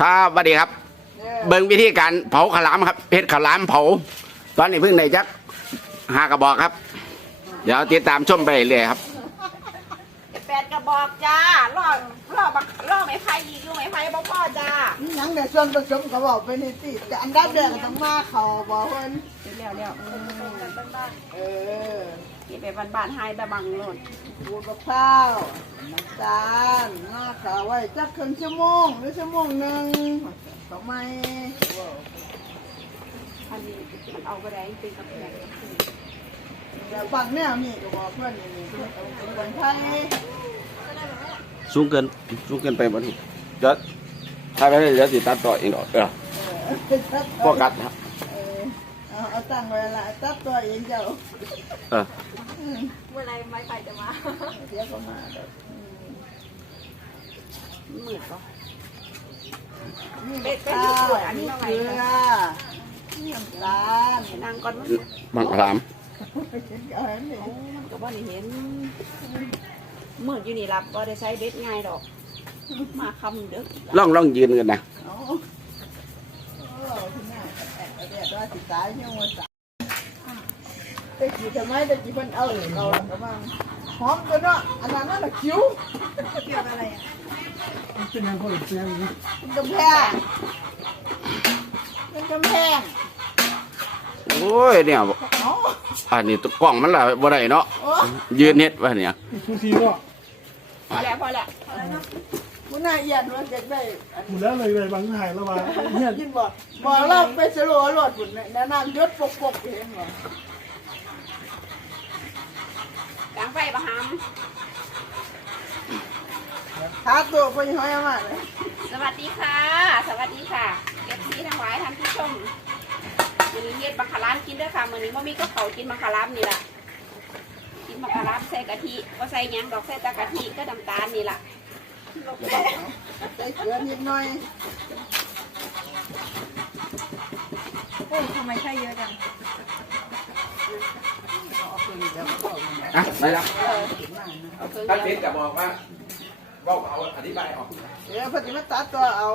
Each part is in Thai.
ครับสวัสดีครับ เบิ่งวิธีการเผาขาวหลามครับเฮ็ดขาวหลามเผา ตอนนี้เพิ่งได้จักหากระบอกครับ เดี๋ยวติดตามชมไปเรื่อยครับแปดกระบอกจ้าล่อล่อบักล่อไม้ไผ่ยีกอยู่ไม้ไผ่บ่พ่อจ้านี่หยังแต่ส่วนผสมเขาบอกไปนี่สิแต่อันดับแรกก็ต้องมาเขาบอกเพิ่นเร็วเร็วๆอืม เออนี่ไปบ้านๆให้แบบบังโลดบูดมะพร้าวน้ำตาลมาเขาไว้จักครึ่งชั่วโมงหรือชั่วโมงหนึ่งทำไมอันนี้มันเอาไปได้เป็นกับแพงแต่บางแนวนี่ก็บอกเพื่อนนี่เพิ่นเอาเป็นคนไทยสูงเกินสูงเกินไปบ่นี่เดี๋ยวถ้าไปเดี๋ยวติดตามต่ออีกหน่อยเออเออพวกกัดนะครับ เออเอาเอา ตั้งไว้ละตัดตัวเองเจ้าเอออืมเมื่อไรไม้ไผ่จะมาเดี๋ยวก็มาดอกอืมมืดก็นี่เป็เป็ดดเป็ดข้าวสวยอัอันนนี้นี้เท่าไหร่เกลือนี่น้ำตาลให้นางก่อนมันบังขาวหลามเห็นเอาเห็นดิโอ้มันก็บ่ได้เห็นมืดอยู่นี่รับบ่ได้ใช้เบ็ดง่ายดอก มาคำเด้อล่องล่องยืนกันนะ เอาเอาที่หน้าแอบแอบว่า สิตายยังว่าตายแต่กี่ทำไมแต่กี่เพิ่นเอาเราก็บ้างหอมตัวเนาะอันนั้นน่ะคิ้วเกี่ยวกับอะไรอะเป็นกำแพงเป็นกำแพงโอ้ยเนี่ยเอาอันนี้ตัวกล้องมันละบ่ได้เนาะโอ้ยืนเฮ็ดว่าเนี่ยทุกทีก็พอแล้วพอแล้ว มันน่าเอียนว่าเด็กได้อันหมดแล้วเลยเลยบางถ่ายแล้วมาเนี่ยยินบอกบอกเราไปสโลว์รถหุ่นเนี่ยน้ำยศปกปกเห็นบ่กลางไฟบะหามขาตัวไปห้อยมาเลยสวัสดีค่ะ สวัสดีค่ะเอฟซีทั้งหลายท่านผู้ชมวันนี้เฮ็ดบักขลามกินเด้อค่ะมื้อนี้บ่มีก็เขาวกินบักขลามนี่ล่ะกินบักขลามใส่กะทิบ่ใส่หยังดอกใส่แต่กะทิก็น้ำตาลนี่ล่ะ ใส่เกลือนิดหน่อยโอ้ยทำไมใช่เยอะจังอะไปแล้วเอาเครื่องถ้าเดีติยดวจะบอกว่าบอกเอาอธิบายออกเดี๋ยวพอดีมาตัดตัวเอา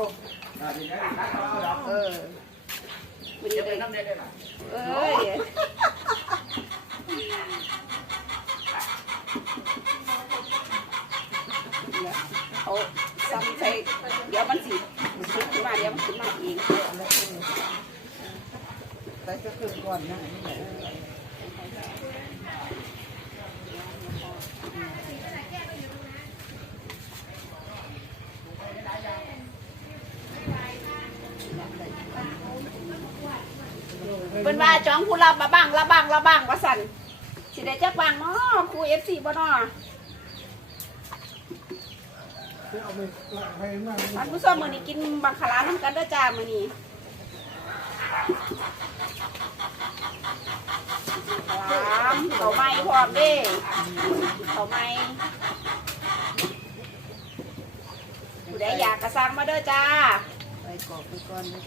อ่าทีนี้ตัดเอาดอกเออมื้อเดี๋นี้ยวไปเลยน้ำเด็ดได้ล่ะเอ้ย เอาซ้ำใส่เดี๋ยวมันสิขึ้นมาเดี๋ยวมันขึ้นมาเองใส่กระเทียมก่อนนะเป็นว่าจ้องผู้รับมาบ้างละบ้างละบ้างว่าสั่นสิได้จักบ้างเนาะครูเอฟซีบ่เนาะ เอาไปละไปนั่ง ท่านผู้ชมมื้อนี้กินบังคลาน้ำกันเด้อจ้ามื้อนี้ขลามเขาไม้พร้อมเด้เขาไม้ผู้ใดอยากกระซังมาเด้อจ้าใส่กรอบไปก่อนนะ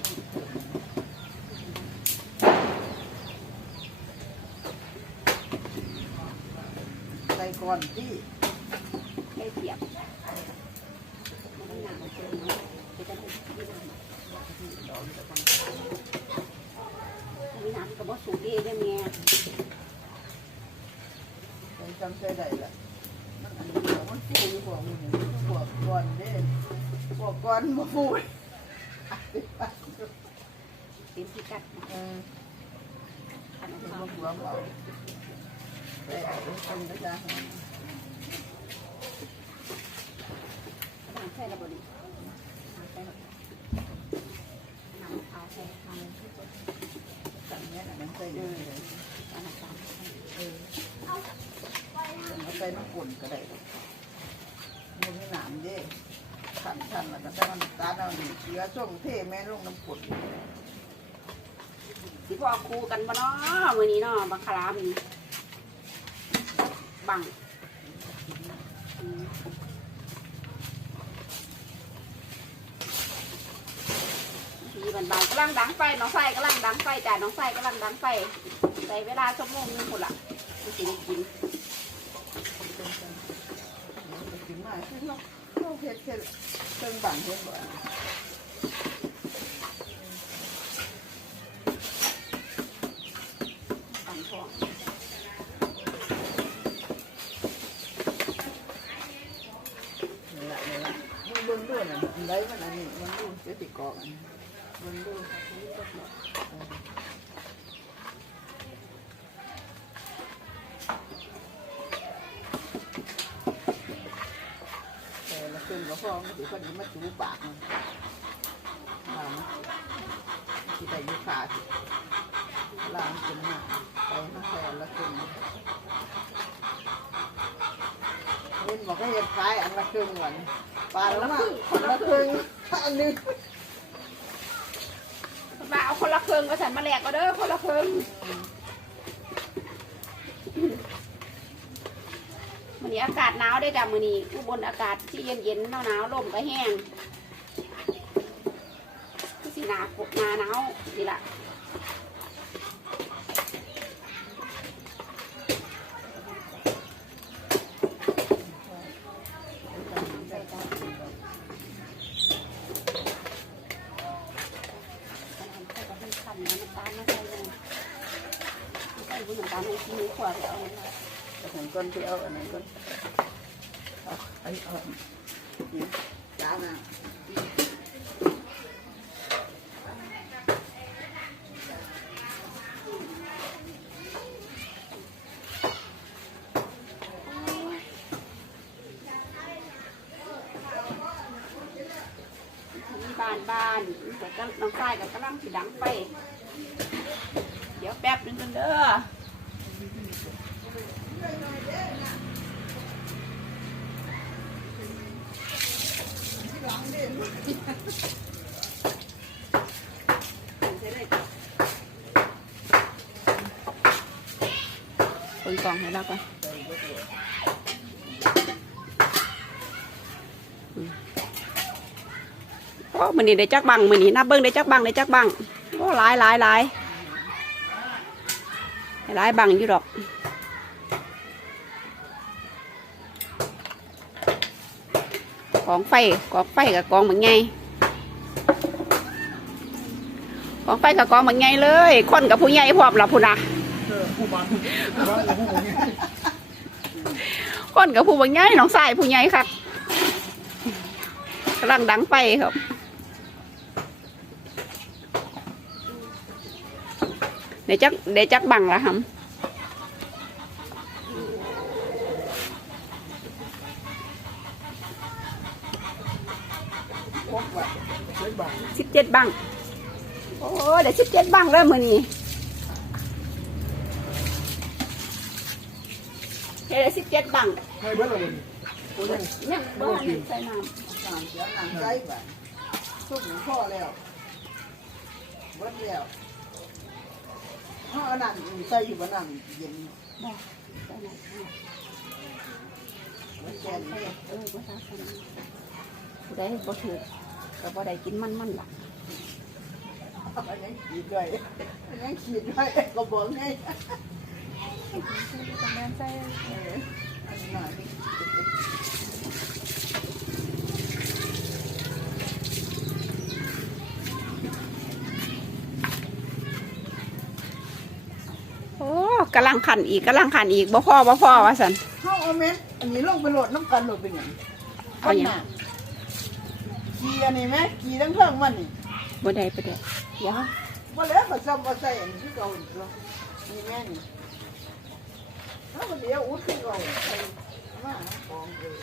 ใส่ก่อนที่ได้เปรียบมี น้ำกับว่าสูงดีเด้อแม่ใส่จำใส่ได้ละมันอันนี้เดี๋ยวมันฟูอยู่พวกมันพวกก่อนเด้พวกก่อนมาฟูเป็นพิกัดนะเอออันนั้นเป็นเขาพวกหัวเบาใส่เอาเป็นกระจาย น้ำใส่ระบบนี้น้ำใส่ระบบน้ำเอาใส่น้ำที่จะ สั่งเนี้ยน่ะมันใส่เยเอาน้ำตาลใส่เออเอาใส่น้ำปุ่นก็ได้มันมีหนามเด้ขันขันแล้วก็ใส่น้ำตาลเอาหนึ่งเกลือส้มเทแม่ลงน้ำปุ่นสิพ่อคูกันบ่เนาะมื้อนี้เนาะบังคลามีบังำลังดังไฟน้องไฟกำลังดังไฟจ้ะน้องไฟกำลังดังไฟใส่เวลาชั่วโมงนึงหมดละมันกินกินกินมากขึ้นเนาะเข้าเพ็ดเพ็ดเพิ่งบังเพ็ดบ่บังทองนี่ละนี่ลมันบนด้วยนะมันได้มันอันนี้มันดูเสียติกอกอัน มันดูแต่ละขึ้นก็พอมันถือคนนี้มาจูปากมันลามที่ได้ยุขาสิลามขึ้นมาไปมาแค่ละขึ้นเล่นบอกก็เห็นคล้ายอันละครึ่งวันปลาละครึ่งคนละครึ่งอันนึง เอาคนละเครึ่งก็ฉันมาแลกก็เด้อคนละเครึ่งมื้อนี้อากาศหนาวได้จ้ะมื้อนี้อุบลอากาศที่เย็นๆหนาวๆลมก็แห้งที่สิหนาฝนหนาหนาวนี่ล่ะ ใส่กับเป็นขันน้ำตาลมาใส่เลยใส่บุญน้ำตาลให้กินขวดเอาเลย แต่ผมก้นที่เอาอันนั้นก้นเอาไอ้เอาเนี่ยจ้ามามีบ้านบ้านแต่ก็น้องชายกับกำลังสิดังไป เดี๋ยวแป๊บนึงกันเด้อ เปิดกล่องให้เราก่อนโอ้มือนี้ได้จักบังมือนี้นับเบิ้งได้จั กองไฟกับกองเหมือนไงเหมือนไงเลย คนกับผู้ใหญ่พร้อมละพูนะเออผู้บังผู้บังกับผู้บังเนี่ยคนกับผู้บางใหญ่น้องสายผู้ใหญ่ครับกำลังดังไปครับเดี๋ยวจักเดี๋ยวจักบังละครับพวกว่าเช็คบังสิบเจ็ดบัง โอ้เดี๋ยวสิบเจ็ดบังแล้วมือนี้เฮ้ยสิบเจ็ดบังให้เบิ้ลอะไรนี่ยเนี่ยเบิ้ลใส่น้ำน้ำเสียน้ำใจบ่ทุกหนึ่พ่อแล้วเบิดแล้วเขาเอาน้ำใส่อยู่บนน้ำเย็นบอกใส่น้ำเบิดแกนเออบ่ทราบกันผู้ใดบ่ถือก็บ่ได้กินมันมันหรอก อันยังขีดด้วยอันยังขีดด้วยก็บอกไงกำลังใส่เอออันนี้หน่อยโอ้กำลังขันอีกกำลังขันอีกบ่พ่อบ่พ่อว่าสันเขาเอาเม็ดอันนี้ลงไปโหลดน้ำกันโหลดเป็นหยังเอาหยังน่ะขี่อันนี้ไหมขี่ทั้งเทิงมันนี่บ่ได้บ่ได้ เดี๋ยวมาแล้วก็ซ้ำมาใส่อันนี้คือเก่าอีกแล้วนี่แม่นี่แล้วก็เดี๋ยวอุ้ดคือเก่าใส่มากองเลย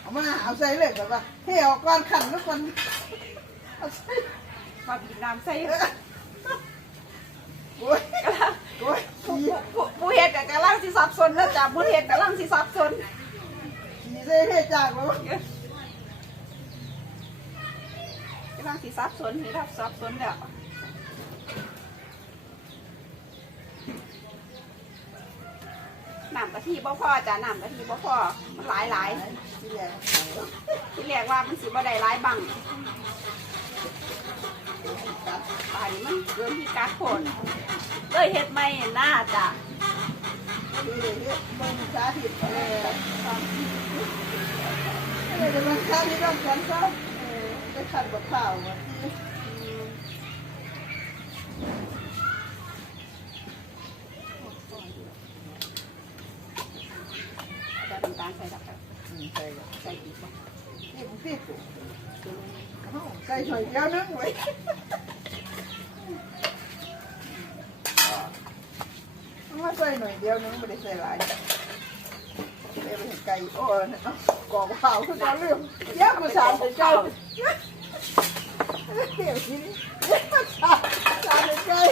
เอามาเอาใส่เลยแบบว่าเที่ยวก่อนขันแล้วก่อนเอาใส่มาบีบน้ำใส่โอ้ยโอ้ยผู้ขี่ผู้ผู้เฮ็ดก็กำลังสิสับสนแล้วจ้ะผู้เฮ็ดกำลังสิสับสนขี่ใส่เทจากแล้ว กำลังสิสับสนนี่รับสับสนแล้วน้ำกะทิบ่พอจ้ะน้ำกะทิบ่พอมันหลายหลายที่แรกที่แรกว่ามันสิบ่ได้หลายบังป่านนี้มันเกินที่กัดผลเลยเฮ็ดไม่น่าจ้ะที่เฮ็ดบนสาธิตเออเออเดี๋ยวมันข้าวที่ต้องกันซะ เออไปขัดกับข้ามาที่ใส่ดับอืมใส่เลยใส่อีกบ่นี่ผมพี่กูใส่หน่อยเดียวนึงไว้เอามาใส่หน่อยเดียวนึงไม่ได้ใส่หลายไปเห็นไก่โอ้ยเอ้ากอกเผาขึ้นมาเรื่องยอะกว่าสามเป็นเก้าเดี๋ยวทีนี้เยอะกว่าสามเป็นเก้า เ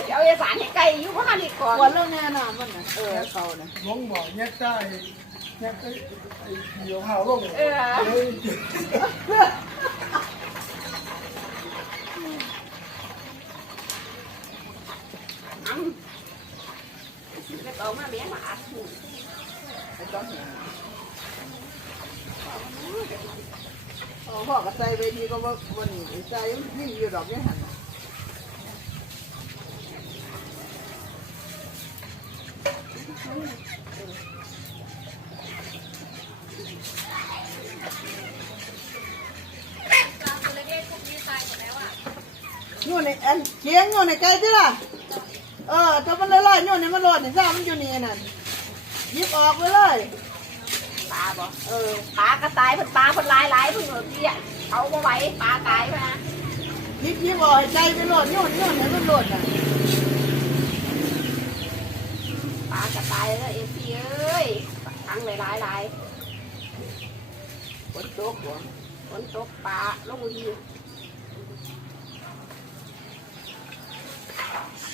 ดี๋ยวเอกสารให้ไก่อยู่บ่คันอีกก่อนวันเรื่องแน่นอนมันนะเออเข พ่อก็ใส่ไปดีก็ว่าวันนี้ใส่ยิ่งอยู่ดอกยังหันอยู่ในอันเคียงอยู่ในไก่ที่ล่ะ เออตัวมันลอยๆอยู่ในมันหลดในซ่ามันอยู่นี่นั่นยิบออกไปเลยาบ่เออปลากระตายเพิ่นปลาเพิ่นหลายหลายเพิ่นเหลือเบี้ยเอาบ่ไหวปลาตายไปนะหยิบหยิบออกให้ไก่ไปโหลดอยู่อยู่ในมันโหลดน่ะปลากระตายแล้วเอซี่เอ้ยทั้งหลายหลายหลายฝนตกหัวฝนตกปลาลงดี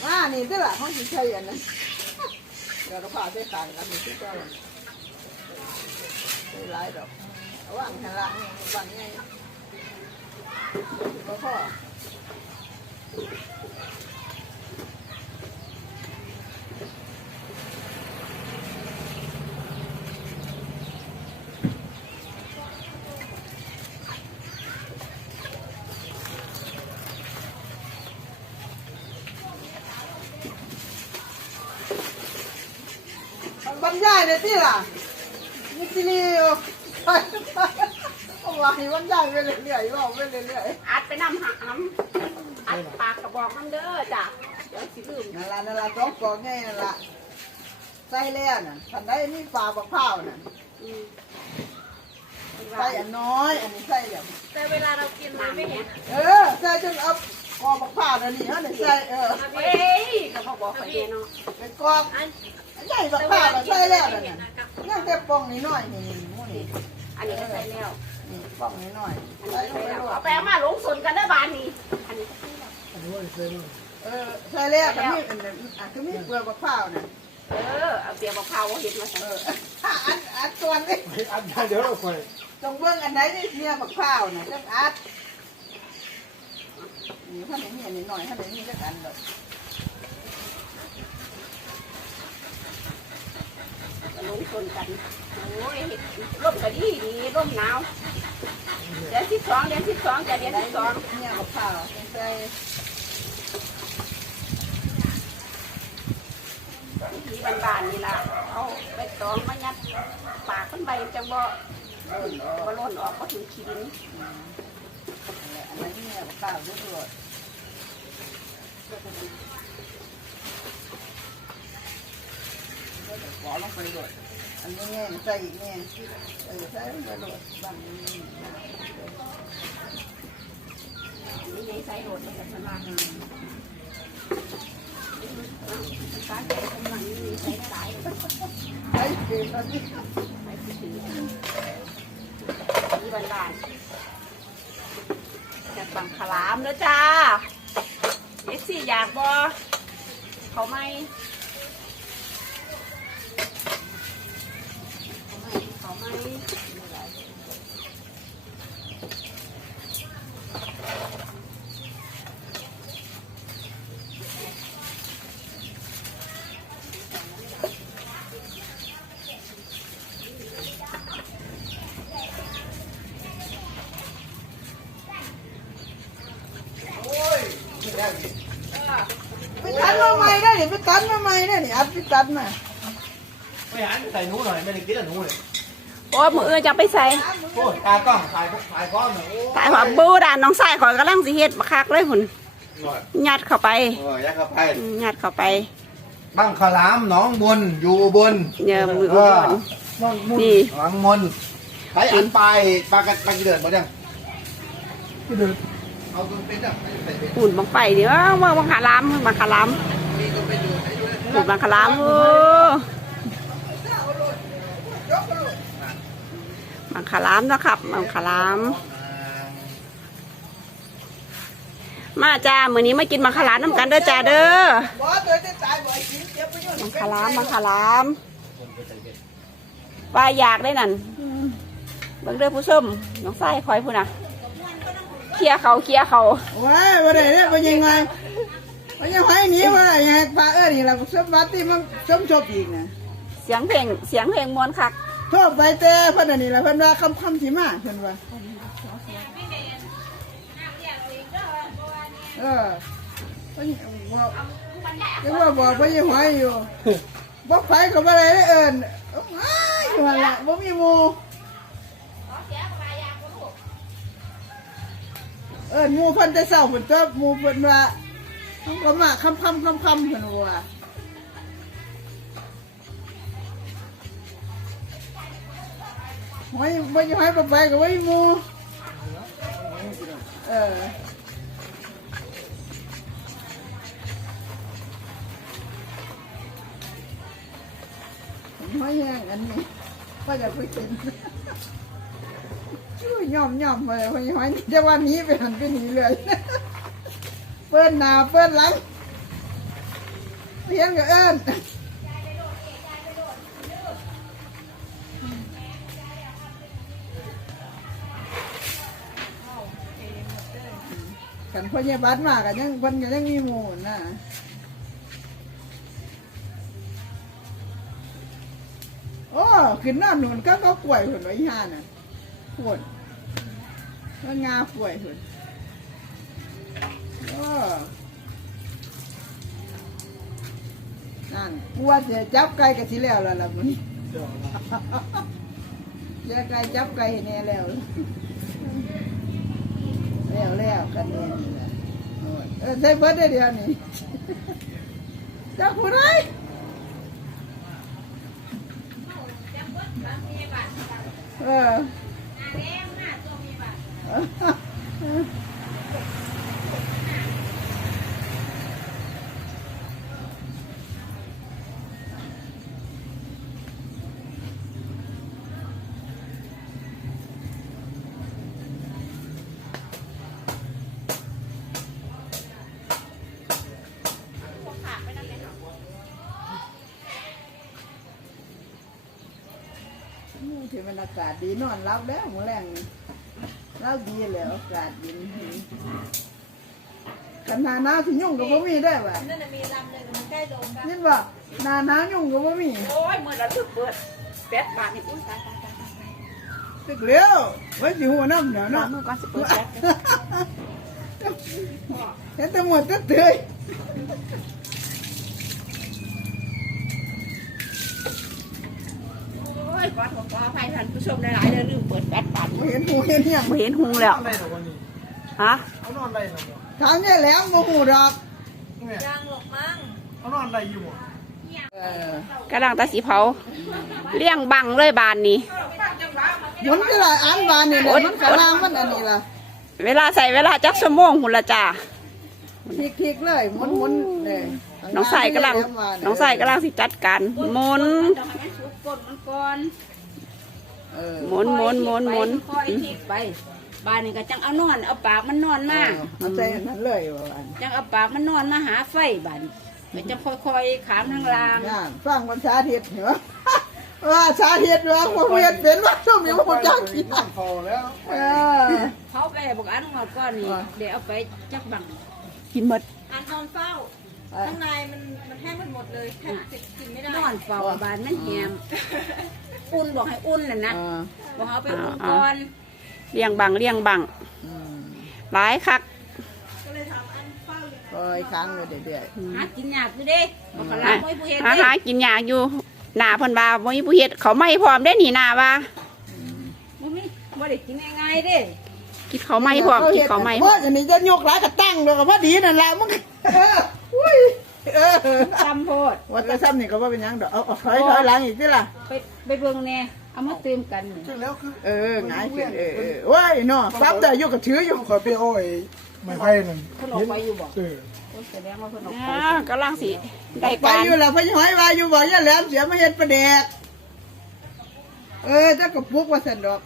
มานี่ที่ล่ะห้องสิใช่อันนั้นเดี๋ยวเราพาไปต่างกันนี่ที่เจ้า ใส่หลายดอกเอาว่างหันละว่างไงก็พอบรรยายเลยที่ล่ะ มิสซิลีไปเอาไว้บรรยายไปเรื่อยๆบอกไปเรื่อยอัดไปนำหามอัดปากกระบอกมันเด้อจ้ะเดี๋ยวสิลืมๆนั่นละนั่นละสองกองไงนั่นละใส่แล้วน่ะทันได้มีฝาบักพร้าวน่ะอืมใส่อันน้อย อันนี้ใส่แบบแต่เวลาเรากินมันไม่เห็น เออใส่จนเอา กองบักพร้าวอันนี้ฮะเนี่ยใส่เออเฮ้ยก็บอกบอกไปเนาะเป็นกองใส่บักพร้าวน่ะใส่แล้วนั่นน่งแต่ปองนิดหน่อยนี่มู่นี่อันนี้ก็ใส่แล้วนี่ปองนิดหน่อยอันใส่นี้ลใส่งไปแล้วเอาไปเอามาลงสนกันได้บานนี้อันนี้อันนี้ว่าจะเป็นเออใส่แล้วก็มีอันนั้อะก็มีเปลือกบักพร้าวน่ะเออเอาเปียกมะพร้าวเห็ดมาใส่เอออันอันตัวนี้อันเดี๋ยวเราคอยต้องเบิ่งอันไหนนี่เนี่ยบักพร้าวน่ะจังอัด นี่ท่านไหนเนี่ยนิดหน่อยท่านไหนนี่จักอันดอกลงสนกันโอ้ยร่มก็ดีดีร่มหนาวเดือนที่สองเดือนที่สองจะเดือนที่สองเนี่ยบักพร้าวใส่วิธีบานๆนี่ล่ะเอาไปตองมายัดปากมันใบจังบ่เบิ่งออกบ่นออกก็ถึงขีดิน อันไหนเนี่ยบักพร้าวเยอะเลยขอลงไปด้วยอันนี้แง่ใส่อีกแง่เออใส่ลงไปด้วย บังคลายใส่เกลือตอนนี้ใส่ที่ถือนี่บ้านๆจะสั่งขลามแล้วจ้าเอฟซีอยากบอเขาไม่เขาไม่เขาไม่ ไปตัดมาใหม่ได้ดิไปตัดมาใหม่ได้ ดิอัดไปตัดมาไปหาใส่หนูหน่อยไม่ได้กินแต่หนูเลยโอ้มืออื่นจะไปใส่โอ้ตากล้องถ่ายถ่ายก้อนหน่อยโอ้ถ่ายหัวบูด่านน้องสายข่อยกำลังสิเฮ็ดบักคักเลยหุ่นหน่อยยัดเข้าไปเออยักษ์เข้าไปยัดเข้าไปบ้างขลามหนองบนอยู่บนเยอะมือเออุบอลน้องมุ่นนี่หลังมนใครอันไปปลากันปลากี่เดือนหมดยังที่เดินเอาตัวเป็นยังไม่ใส่เป็นหุ่นบังไฟเดี๋ยวว่าบังคาลามบังคาลามมีตัวเป็นอยู่ ไหนด้วยหุ่นบังคลามเออบังคลามนะครับบังคลาม มาจ้ามื้อนี้มากินบังคลามน้ำกันเด้อจ้าเด้อบางคลามบังคลามว่าอยากได้นั่นบิ่งเด้อผู้ชมน้องไส้คอยผู้น่ะเคลียร์เขาเคลียร์เขาว้ายบ่ได้เด้บ่ยังไง บ่ยังให้หนีบ่ได้ยังปลาเอ้อนี่ล่ะสมบัติมันสมชบอีกนะเสียงเพลงเสียงเพลงมวนคักโทษไปแต่เพิ่นอันนี้ล่ะเพิ่นว่าคำคำสิมาเพิ่นว่าเออเพิ่นบอกยังว่าบอกเพิ่นยังหอยอยู่บอกไปก็บ่ได้เอิ้นอ้ายอยู่หั่นล่ะบ่มีหมู่เอิ้นหมู่เพิ่นแต่เช้าเพิ่นก็หมู่เพิ่นว่า เขาก็มาคำคำคำคำเพิ่นว่าไม่ไม่จะให้ไปกับไม่มูเออไม่แห้งอันนี้ก็จะไปกินชื่อย่อมย่อมเลยไม่ให้จะวันนี้ไปหันไปหนีเลย เปิ้นหน้าเปิ้นหลังเพียงกับเอิญกันพ่อเนี่ยบัดมากันยังเพิ่นก็ยังมีหมู่นะโอ้ขึ้นน้ำหนุนก็ก็ป่วยหุ่นไว้ห่าน่ะปวดก็งาป่วยหุ่น โอ้นั่นกลัวจะจับไก่กับทีแล้วล่ะล่ะมันจะไก่จับไก่แน่แล้ว แล้วแล้วกันเนี่ยนี่แหละโอ้ยเออใช้เบิร์ดได้เดียวนี่จักผู้ใดเออ ที่มันอากาศดีนอนรับแล้วหมูแรงรับดีแล้วอากาศดีขนาดหนาวที่ยุ่งกับบ่มีได้ป่ะนั่นมีลำเลยมันใกล้ลงนี่บ่หนาหนาวยุ่งกับบ่มีโอ้ยมือละถึกเปิดเป็ดบาทนี่อุ้ยตายตายตายตายตึกเลี้ยวไว้สิหัวน้ำเดี๋ยวน้อเนาะงมือก่อนสิเปิดแป๊บเห็นแต่หมดก็เตย โอ้ยขอโทษขออภัยท่านผู้ชมหลายๆเลยลืมเปิดแป๊ดบาทบ่เห็นหูเห็นเหี้ยงไม่เห็นหุงแล้ว อะไรหรอวันนี้ฮะเอานอนอะไรหรอถามเนี่ยแหล้วบ่หูดอกเนี่ยยังหรอกมั้งเอานอนอะไรอยู่อะเออกำลังตาสีเผาเลี้ยงบังเลยบานนี้ หมุนที่ไรอันบานนี่แหละมันกำลังมันอันนี้ล่ะเวลาใส่เวลาจักชั่วโมงหุ่นละจ้าพลิกๆเลยหมุนหมุนเลยน้องใส่กำลังน้องใส่กำลังสิจัดการหมุนเออ หมุนหมุนหมุนหมุนค่อยพลิกไป บ้านนี้ก็จังเอานอน เอาปากมันนอนมาเอาใจอันนั้นเลยว่าอันจังเอาปากมันนอนมาหาไฟบ้านก็จะค่อยๆขามทางล่างย่านฟังภาษาทิศเหรอว่าสาธิตว่าบ่เวียนเป็นว่าช่วงนี้บ่จักกินพอแล้วเออเขาไปบอกอันหมดก้อนนี่ว่าเดี๋ยวเอาไปจักบังกินหมดอันนอนเฝ้า ข้างในมันมันแห้งมันหมดเลยแค่ติดกินไม่ได้นอนเฝ้าบ้านมันแหมอุ่นบอกให้อุ่นน่ะนะอ่าบอกเอาไปอุ่นก่อนเลี้ยงบังเลี้ยงบังอืมหลายคักก็เลยทำอันเฝ้าอยู่คอยค้างอยู่เรื่อยหากินยากอยู่เด้บอกกะลาไม่ผู้เห็นหาเด้หากินยากอยู่หน้าเพิ่นว่าบ่มีผู้เฮ็ดเขาไม่พร้อมได้หนีหน้าว่าบ่มีบ่ได้กินง่ายๆเด้กินเขาไม่พร้อมกินเขาไม่เพราะอันนี้จะยกหลายก็ตั้งเลยก็พอดีนั่นแหละมึงเอออุ้ยเออซ้ำโพดว่าแต่ซ้ำนี่ก็ว่าเป็นหยังดอกเอาเอาถอยถอยหลังอีกสิล่ะ ไปไปเบิ่งแน่เอามาตื่มกันนี่จริงแล้วคือเออหงายขึ้นเออเออว้ายเนาะซ้ำแต่อยู่กับถืออยู่ขอไปอ้อยไม่ไผ่นั่นเพิ่นออกไปอยู่บ่เออโอ้แสดงว่าเพิ่นออกไปอ่ากำลังสิได้ไปการอยู่แล้วพี่หอยว่าอยู่บ่อย่าแหลมเสียมาเฮ็ดประแดกเออถ้ากระปุกว่าซั่นดอก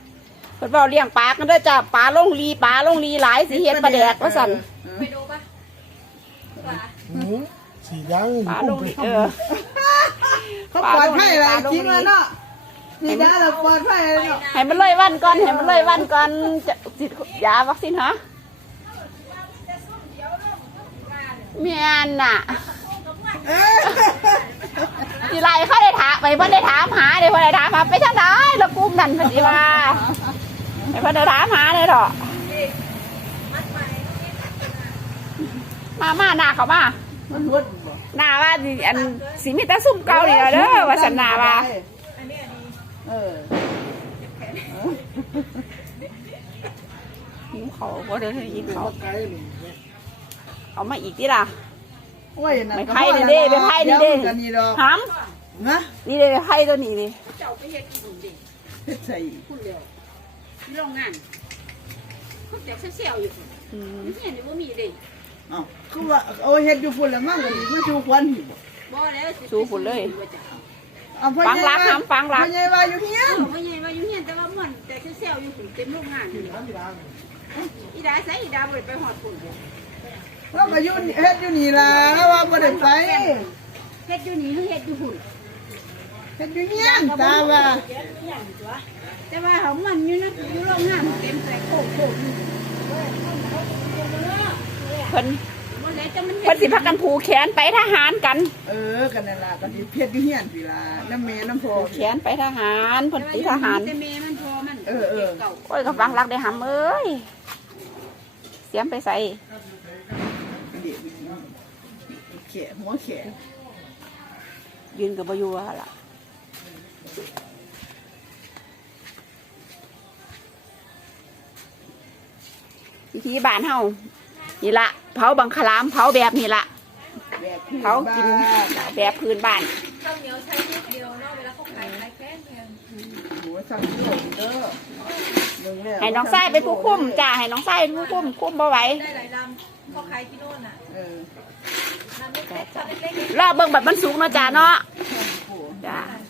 เพิ่นเว้าเลี้ยงปลากันเด้อจ้าปลาลงลีปลาลงลีหลายสิเฮ็ดปลาแดกว่าซั่นเออไปดูปะว่า หืมสีย่างปลาลกุ้งงไปลีทำเออเขาปลอดภัยแล้วจริงแล้วเนาะนี่นะเราปลอดภัยแล้วเนาะให้มันเลยวันก่อนให้มันเลยวันก่อนจะสิยาวัคซีนฮะเมียนน่ะเออสิไรเขาได้ถามไปเพิ่นได้ถามหาเดี๋ยวเพิ่นได้ถามหาไปทางไหนแล้วกลุ่มนั่นเพิ่นสิว่าให้เพิ่นได้ถามหาเลยดอกมามาหน้าเขามา มันหวดบ่หน้าว่าสิอันสิมีแต่ซุ่มเก่านี่ล่ะเด้อว่าสันหน้าว่าอันนี้อันนี้เออหิวเขาบ่เด้อหิวเขาไก่นี่เอามาอีกติล่ะ โอ้ยนั่นไม่ไผ่นี่เด้ไม่ไผ่นี่เด้ยวมัก็นี่ดอกหามนะนี่เลยไผ่ตัวนี้ดิเฮ็ดใส่ที่โรงงานเขาแจกเซี่ยวๆอยู่อืมเนี่ยนี่บ่มีเด้ เอ้าคือว่าเอาเฮ็ดอยู่พุ่นแล้วมั่งก็ดีมาชูควันหิบ่บ่แล้วสิสู้พุ่นเลย เอาพ่อฟังใหญ่รักว่าหามฟังรัก พ่อใหญ่ว่าอยู่เฮียเอนอบ่ใหญ่ว่าอยู่เฮียนแต่ว่ามันแต่เซี่ยวๆอยู่พุ่นเต็มโรงงานนี่อีดาใส่อีดาบ่ได้ไปฮอดพุ่นเด้อเราก็อยู่เฮ็ดอยู่นี่ล่ะแล้วว่าบ่ได้ไปเฮ็ดอยู่นี่หรือเฮ็ดอยู่พุ่นเฮ็ดอยู่เฮียนตาว่า แต่ว่าเขามันอยู่นะอยู่โรงงานเต็มใส่โคกโคกอยู่ เพิ่นบ่แล้วจะมันเพิ่นสิพักกันผูกแขนไปทหารกัน เออกันนั่นล่ะก็สิเฮ็ดอยู่เฮียนพี่ล่ะน้ำแม่น้ำพ่อผูกแขนไปทหารเพิ่นสิทหารแต่แม่มันพอมันเออเออเก่าโอ้ยก็ฟังรักได้หำเอ้ยเสียมไปใส่เด็กแขะหัวแขะยืนกับบ่อยู่หั่นล่ะวิธีบ้านเฮานี่ละ เผาบังคลามเผาแบบนี้ละแบบพื้เขากินบ้านแบบพื้นบ้านข้าวเหนียวใช้นิดเดียวเนาะเวลาเขาขายขายแค่เพียงหัวสั่งเดียวเด้อเรื่องแล้วให้น้องไส้เป็นผู้คุ้มจ้าให้น้องไส้เป็นผู้คุ้มคุ้มบ่ไหวได้หลายลำเขาขายที่โน่นอะเออลำเล็กๆลำเล็กๆรอบเบิ่งแบบมันสูงเนาะจ้าเนาะผู้จ้าเ